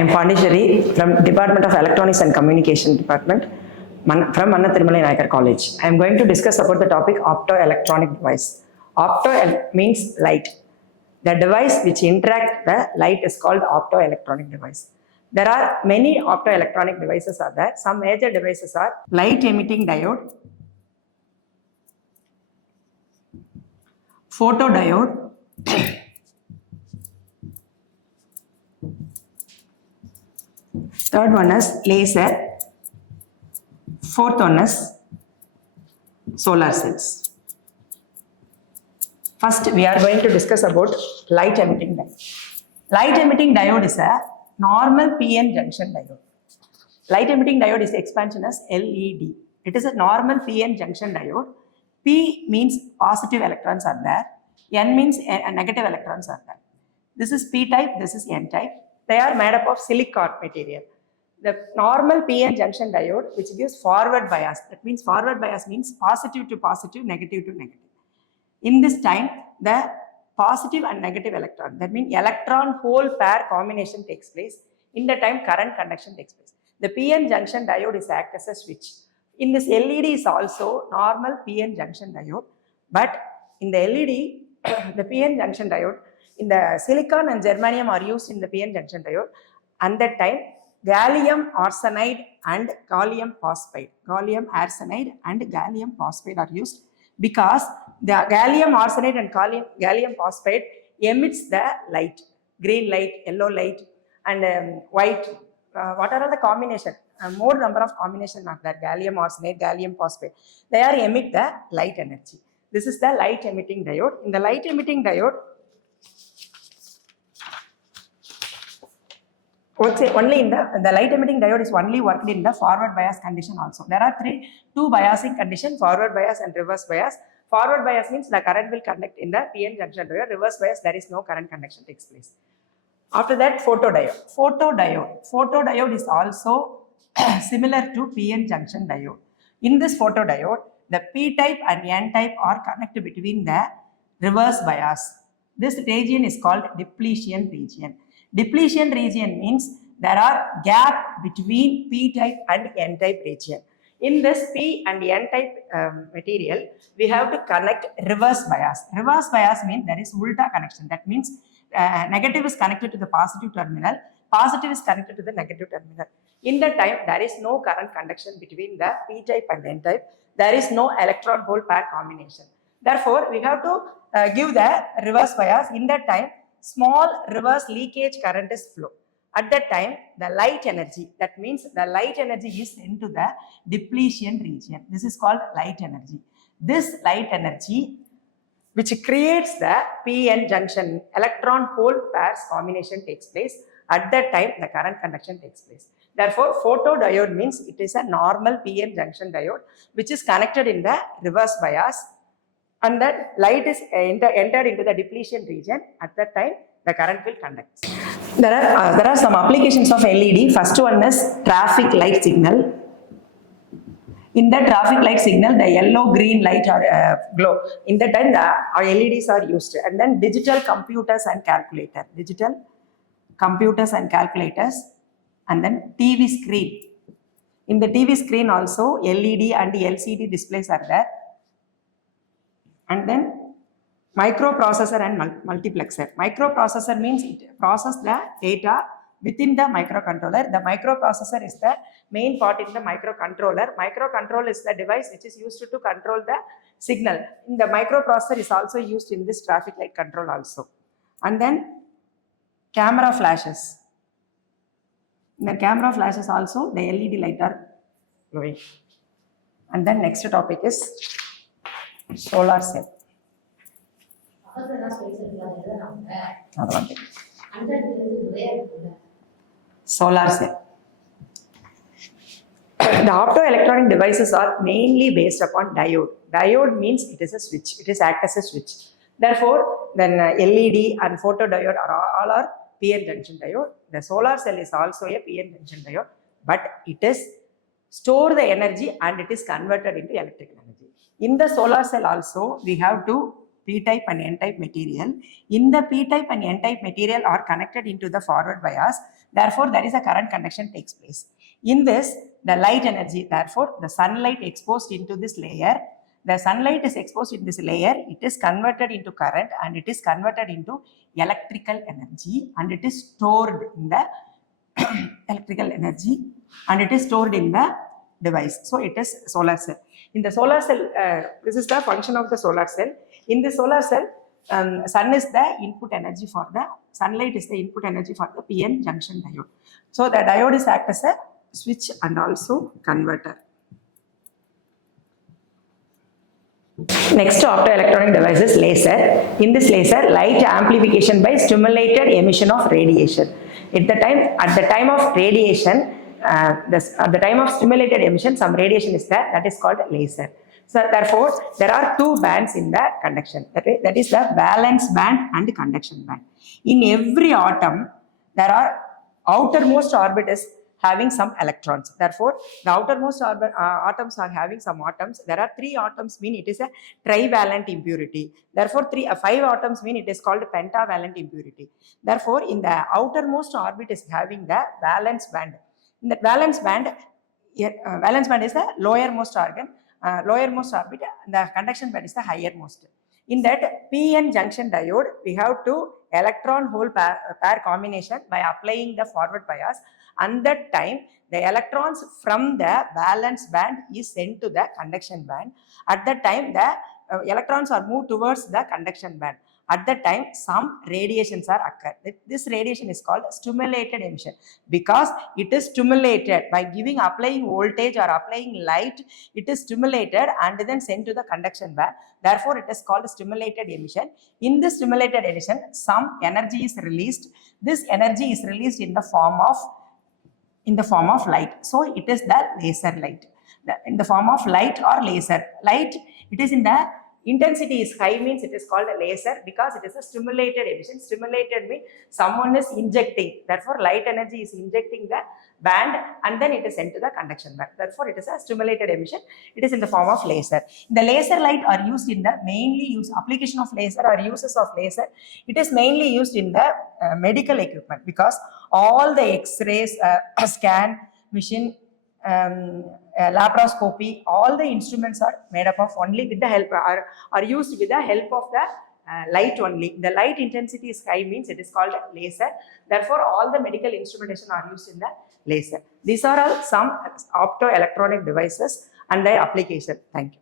I am Pandeeswari from Department of Electronics and Communication Department from Mannar College. I am going to discuss about the topic optoelectronic device. Opto means light. The device which interact the light is called optoelectronic device. There are many optoelectronic devices are there. Some major devices are light emitting diode, photodiode, third one is laser, fourth one is solar cells. First, we are going to discuss about light emitting diode. Light emitting diode is a normal PN junction diode. Light emitting diode is expansion as LED. It is a normal PN junction diode. P means positive electrons are there. N means negative electrons are there. This is P type, this is N type. They are made up of silicon material. The normal PN junction diode which gives forward bias. That means forward bias means positive to positive, negative to negative. In this time, the positive and negative electron, that means electron hole pair combination takes place. In the time, current conduction takes place. The PN junction diode is act as a switch. In this LED is also normal PN junction diode, but in the LED, the PN junction diode, in the silicon and germanium are used in the PN junction diode. And that time, gallium arsenide and gallium phosphide, gallium arsenide and gallium phosphide are used because the gallium arsenide and gallium phosphide emits the light, green light, yellow light, and white. What are all the combination? More number of combination of that gallium arsenide, gallium phosphide. They are emit the light energy. This is the light emitting diode. In the light emitting diode, only in the light emitting diode is only worked in the forward bias condition also. There are two biasing condition, forward bias and reverse bias. Forward bias means the current will conduct in the PN junction diode. Reverse bias, there is no current conduction takes place. After that, photodiode. Photodiode is also similar to PN junction diode. In this photodiode, the P type and N type are connected between the reverse bias. This region is called depletion region. Depletion region means there are gap between P type and N type region. In this P and N type material, we have to connect reverse bias. Reverse bias means there is ulta connection. That means negative is connected to the positive terminal, positive is connected to the negative terminal. In that time, there is no current conduction between the P type and N type. There is no electron hole pair combination. Therefore, we have to give the reverse bias. In that time, small reverse leakage current is flow. At that time, the light energy, that means the light energy is into the depletion region. This is called light energy. This light energy, which creates the PN junction, electron hole pairs combination takes place. At that time, the current conduction takes place. Therefore, photodiode means it is a normal PN junction diode, which is connected in the reverse bias. And that light is entered into the depletion region. At that time, the current will conduct. There are some applications of LED. First one is traffic light signal. In the traffic light signal, the yellow, green light are glow. In that time, the LEDs are used. And then digital computers and calculator. Digital computers and calculators. And then TV screen. In the TV screen also, LED and LCD displays are there. And then microprocessor and multiplexer. Microprocessor means it processes the data within the microcontroller. The microprocessor is the main part in the microcontroller. Microcontroller is the device which is used to control the signal. In the microprocessor is also used in this traffic light control also. And then camera flashes. In the camera flashes also the LED light are glowing. And then next topic is solar cell. Solar cell. The optoelectronic devices are mainly based upon diode. Diode means it is a switch. It is act as a switch. Therefore, then LED and photodiode all are PN junction diode. The solar cell is also a PN junction diode, but it is store the energy and it is converted into electrical energy. In the solar cell also, we have to p-type and n-type material. In the p-type and n-type material are connected into the forward bias, therefore there is a current conduction takes place. In this, the light energy, therefore the sunlight exposed into this layer, the sunlight is exposed in this layer, it is converted into current and it is converted into electrical energy, and it is stored in the electrical energy, and it is stored in the device. So it is solar cell. In the solar cell, this is the function of the solar cell. In the solar cell, sun is the input energy for the sunlight is the input energy for the PN junction diode. So the diode is act as a switch and also converter. Next optoelectronic device is laser. In this laser, light amplification by stimulated emission of radiation. At the time of radiation, at the time of stimulated emission, some radiation is there, that is called laser. So therefore, there are two bands in the conduction. That is the valence band and the conduction band. In every atom, there are outermost orbit is having some electrons. Therefore, the outermost atoms are having some atoms. There are 3 atoms mean it is a trivalent impurity. Therefore, 5 atoms mean it is called pentavalent impurity. Therefore, in the outermost orbit is having the valence band. In that valence band is the lowermost orbit. The conduction band is the highermost. In that PN junction diode, we have two electron-hole pair combination by applying the forward bias. And that time, the electrons from the valence band is sent to the conduction band. At that time, the electrons are moved towards the conduction band. At that time, some radiations are occurred. This radiation is called stimulated emission because it is stimulated by applying voltage or applying light. It is stimulated and then sent to the conduction band. Therefore, it is called stimulated emission. In this stimulated emission, some energy is released. This energy is released in the form of light. So it is the laser light. In the form of light or laser. Light, it is in the intensity is high means it is called a laser because it is a stimulated emission. Stimulated means someone is injecting. Therefore, light energy is injecting the band and then it is sent to the conduction band. Therefore, it is a stimulated emission. It is in the form of laser. The laser light are used in the application of laser or uses of laser. It is mainly used in the medical equipment because all the X-rays, scan, machine, laparoscopy, all the instruments are made up of only with the help are used with the help of the light only. The light intensity is high means it is called laser. Therefore, all the medical instrumentation are used in the laser. These are all some optoelectronic devices and their application. Thank you.